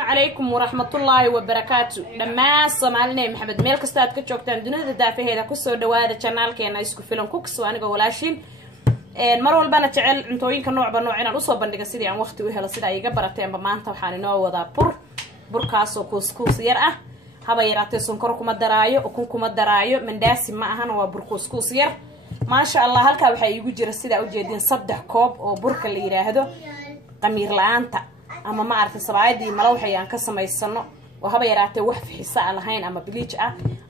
عليكم ورحمة الله وبركاته. لما سمعنا محمد ميل كستاد كجوكتان دنيا دافع هذا كسر دوادة channel كأنه يسكو فيلم كوكس وأنا جوالاشين المرة اللي بنتعل أنتوين كنوع بنوعين الأصوب بندق سيدي عن وقت وهلا سيدا يجبرتين بمان توحان نوع وذا بور كاسو كوسكوس يرأه هبا يراتي سنكركم الدرايو وكونكم الدرايو من داسي معهن وبور كوسكوس ير ما شاء الله هالك وحي يجي رسيدا وجدين صدح كوب وبورك اللي يراهدو قمير لانتا أما ما أعرف الصباعي ملوحي عن كسر ما يصنع وهبا يراتي وحف حساء لهين أما بليج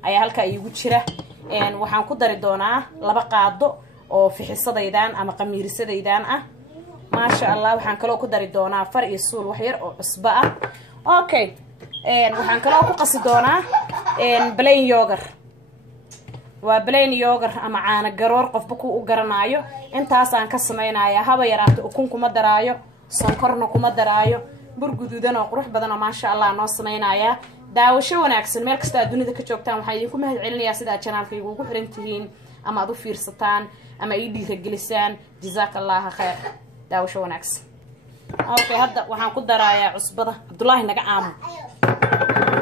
أي هالك يجود شره إن وحن قدر الدونا لبقى عضو أو في حصة ديدان أما قمير سديدان ما شاء الله وحن كلو قدر الدونا فرق السول وحير أو إصبع أوكي إن وحن كلو قص دونا إن بلين يوغر وبلين يوغر أما عنا جرور قف بكو وجرنايو أنت أصلا كسمينا يا هبا يراتي وكونكم مدرايو sonkorna kuma daraayo bur guduudan oo qurux badan oo ma sha Allah noo sameeynaya daawasho wanaagsan meel kasta dunida ka joogtaan waxaan idinku mahad celinayaa sida channelkayga ugu xiran tihiin ama aad u fiirsataan ama ii dhiirigelisaan jazakallahu khair daawasho wanaagsan okay hadda waxaan ku daraayaa cusbada Abdullaahi naga aamo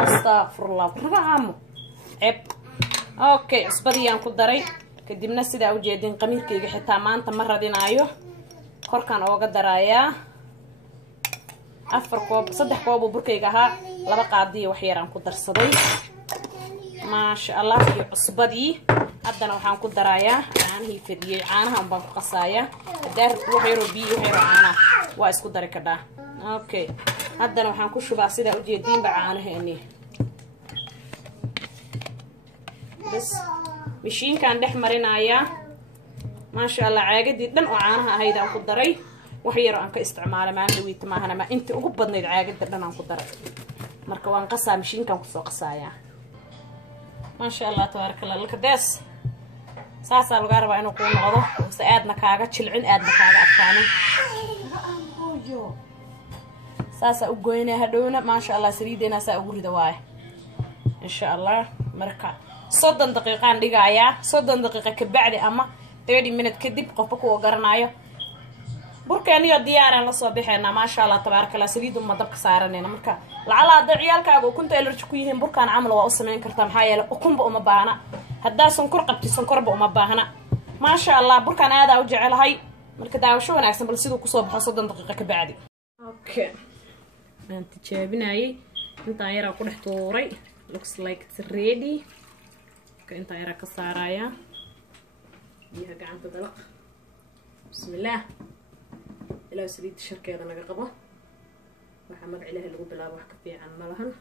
astaghfirullah naga aamo okay cusbadiyaan ku daray kadibna sida u jeedin qamiirkayga xitaa maanta ma radinaayo korkaan ooga daraayaa afar koob saddex koob oo burkayga ahaa laba qaadi wax yar aan ku darsaday ma sha Allah iyo cusbadii haddana waxaan ku daraayaa caanihii fadhiyay caanaha baan ku qasaaya daar wax yar oo biyo wax yar caana waa isku dari kadaa okay haddana waxaan ku shubaa sida u jeedin ba caanaheeni bas mishiinkaan dhex marinayaa ما شاء الله عاقدي دن وعانها هيدا أنكو دري وحيرو أنك استعمال ما عندي ويت معهنا ما أنت أقبضني العاقد دن أنكو دري مركوان قصة مشين كان قصة قصايا ما شاء الله تبارك الله لك داس ساسا الغاربة إنه كون غضو وسأدنا كاغا تشلعين أدنا كاغا أفكاني ساسا أقويني هدونا ما شاء الله سريدنا سأقول دواي إن شاء الله مركا صدن دقيقان دقايا صدن دقيقة كبعدي أما 30 minutes kadib qofka ku ogaranayo burkeeniyo diyaaraan la soo bixeena ma sha Allah tabarakallah saliidu ma dabka saaranayna marka lacala ciyaalkaaga ukunta allergy ku yihiin burkaan amal waa u sameyn kartaa maxaa yeelay ukunba uma baahna hadaa sonkor qabti sonkorba uma baahna ma sha Allah burkaan aad u jecelahay marka daawasho wanaagsan bal sidoo ku soo baxo 30 daqiiqo ka bacdi okay aan tijaabinayay inta yara ku dhex tuuray looks like it's ready ka inta yara ka saaraya بيها قاعد تدلق بسم الله إلا سريد الشركة هذا نقربه وحمد عليها اللي قبل أروح كفي عن ملهن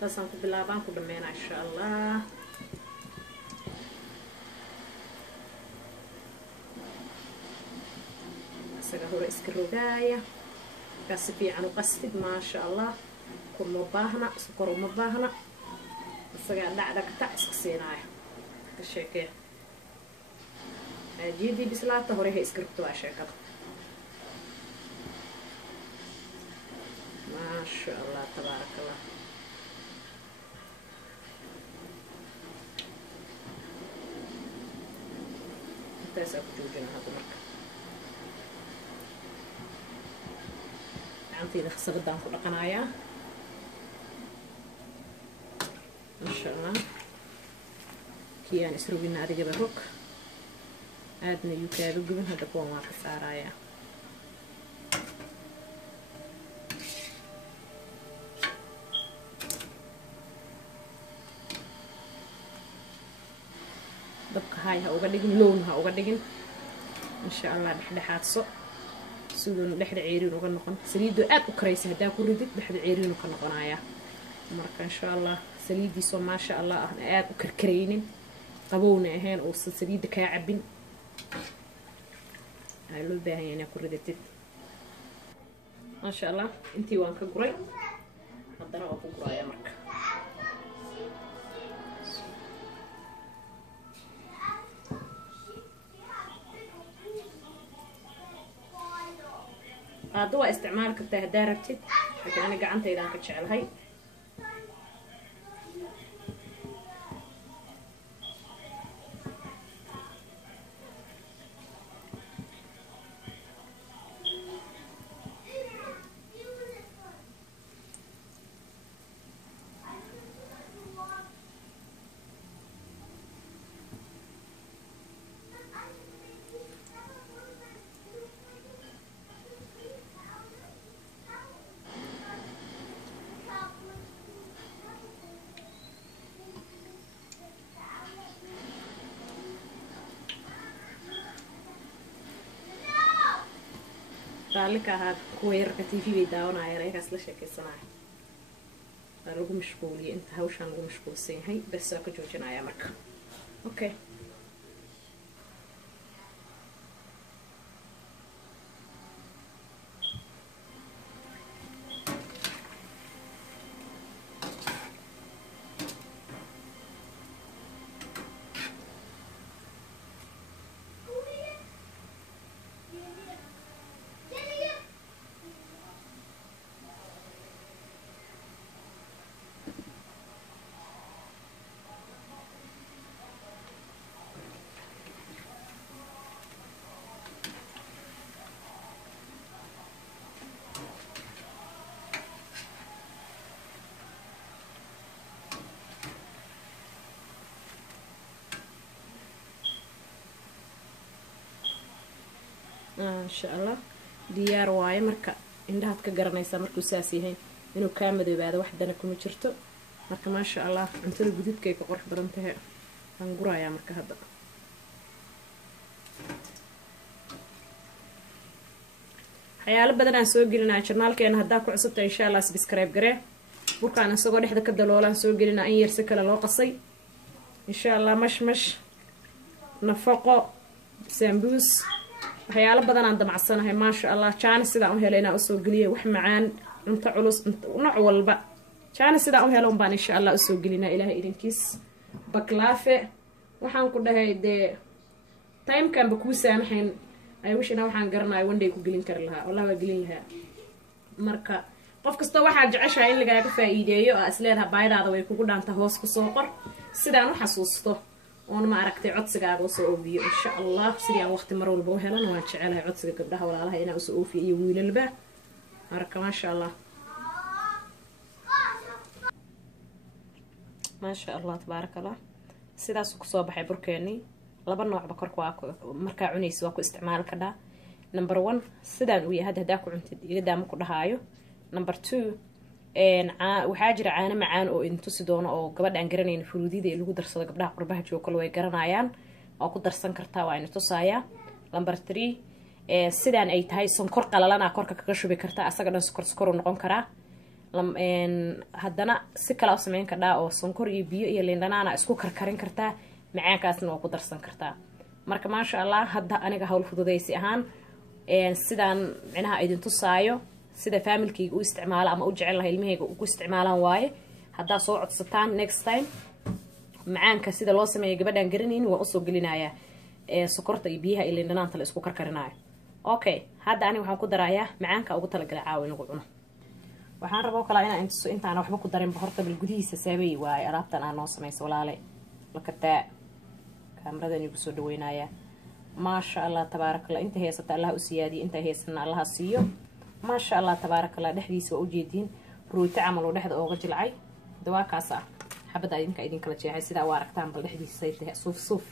ساسانكو بلابانكو دمينا إن شاء الله أساقا هو إسكروغايا كاسفي عنو قصد ما شاء الله كل مباهنا سكرو مباهنا أساقا دعدك تأسك سينايا كالشيكي جيدي بسلاته هوريها إسكربتو عشاكا ما شاء الله تبارك الله تاسع كتوجنا هذا مركب عمتي نخسر قدام كل قنايا ما شاء الله كيان يسروقنا هذا جبل روك عادنا يكابو قبل هذا كون واقف سارايا dabka hay ha uga dhigin loon ha uga dhigin insha Allah dhexdhexaad sidoo dhexda ceeriin uga noqon saliido aad u kareysa hadaa ku ridid dhexda ceeriin ka noqonaya marka insha Allah saliidiiso ma sha Allah aad u karkareynin qabowna ahayn oo saliida ka cabin ay loo baahan yahay ku ridid ما شاء الله انتي وان كقري هدنا وان كقري مرك qaado waa isticmaal kartaa haddaa rabtid laakiin aniga gacantaydaan ka jecelahay raalli ka ahaa kuwa yarka tv bay daawanayaan ayagaas la sheekaysanaya waa lagu mashquuliyay inta hawshaan lagu mashquulsan yahay bas waa ka joojinayaa marka okay ما شاء الله ديار واي مركا عندها تكجرنيسا مركو ساسيهين إنه كامل بعد واحدة كم شرته مركا ما شاء الله أنت لو جديد كيك قرح برنتها هنقرا يا مركا هذا حيال بدنا نسوي قلنا شرنال كأن هداك وعصبت إن شاء الله سبسكرايب قريه بركان نسوي نحن كده لولا نسوي قلنا أي يرسكل الوقصي إن شاء الله مش نفقة سامبوس waxyaalo badan aan damacsanahay ma sha Allah jaan sida aan helayna soo galiye wax macaan inta culus nooc walba jaan sida aan helo baan insha Allah soo galina ilaahay idinkiis baklaafe waxaan ku dhahay de time kan ba ku saamaxeen ay wishina waxaan garanaay one day ku galin kar lahaa wallahi waa galin lahaa marka qof kasta waxa jeceshahay in laga faa'iideeyo asleedaha baaydaada way kugu dhaanta hoos ku soo qor sidaan u xasuusto oon ma aragtay codsigaaga soo oofiyo insha Allah sidii aan waqti mar walba u helana waan jecelahay codsiga gabdhaha walaalaha inaan soo oofiyo iyo wiilalba marka ma sha Allah ما شاء الله تبارك الله sidaas ku soo baxay burkeeni laba noocba korka waa marka cunayso waa ku isticmaal kada number 1 sidaan uu yahay hadaa ku cuntid iga daamo ku dhahaayo number 2 waxaa jira caano macaan oo intu si doono oo gabadha aan garanayn furuudida ee lagu darsado gabdhaha qurbaha jooga kale way garanayaan oo ku darsan kartaa waa in tusaaya number 3 sidaan ay tahay sonkor qalalana korka kaga shubi kartaa asaga dhan sonkor u noqon karaa haddana si kala u sameyn kartaa oo sonkor iyo biyo iyo liin dhanaana isku karkarin kartaa macaankaasna waa ku darsan kartaa marka ma sha Allah hadda aniga hawl fududeysi ahaan sidaan micnaha idin tusaayo sida familkayga u isticmaalo ama u jecel lahay ilmahayga u isticmaalaan waaye haddaa soo codsataan next time macaanka sida loo sameeyo gabadhaan garanaynin waan usoo gelinayaa sokorta iyo biyaha iyo liindhanaanta la isku karkarinaayo okay hadda aniga waxaan ku darayaa macaanka ugu talagalay caawa in lagu cuno waxaan rabaa kala inaan intuso intaan waxba ku darin horta bal gudihiisa saabay waaye alaabtan aan noo sameeyay walaale lakataa kaamiradan igu soo dhaweynaya ma sha Allah tabarakallah inta heesata Allah u siyaadiyo inta heesana Allah siiyo ما شاء الله تبارك الله دحديس وجيدين رويته عملوا دحد اوغا جلعي دوا كاسا حبدا idinka kala jeexay sida waa aragtaan bal dixdiisa saytahay suuf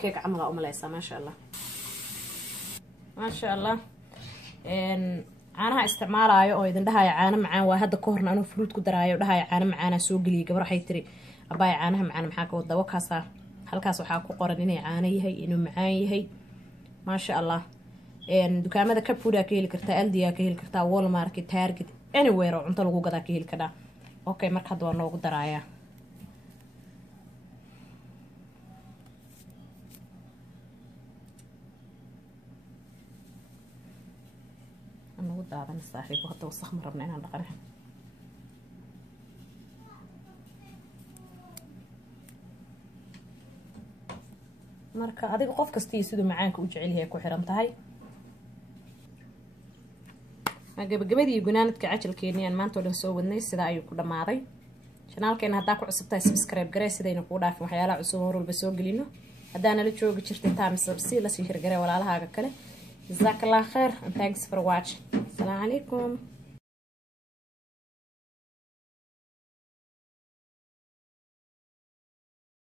keek camala oo malaysa ma sha Allah caanaha isticmaalayo oo idin dhahayo caano macaan waa hadda ka horna anuu fruit ku daraayo dhahayo caano macaan soo galiye gabar waxay tiri abaay caanaha macaan maxaa ka wada wakaasa halkaas waxaa ku qoran inay caano yahay inuu macaan yahay ma sha Allah dukaamada ka fuuda ka heli kartaa aldiya ka heli kartaa Walmart Target anywhere oo cunto lagu gadaa ka heli karaa okay marka hadda waa noogu daraaya anagu daadan saaxiib hadda wasakh ma rabna inaan dhaqano marka adiga qof kastii sidoo macaanka u jecel yahay ku xiran tahay gabagabadii gunaanadka cajalkeeni aan maanta oo dhan soo wadnay sida ayuu ku dhamaaday channelkeena haddaa ku cusubtahay subscribe garee sidayna kuu dhaafin waxyaalaha cusub oo walba soo gelino haddaa nala joogi jirtay taamisabsi lasii hirgaree walaalahaaga kale jazakallah khair and thanks for watching. Assalamu alaikum.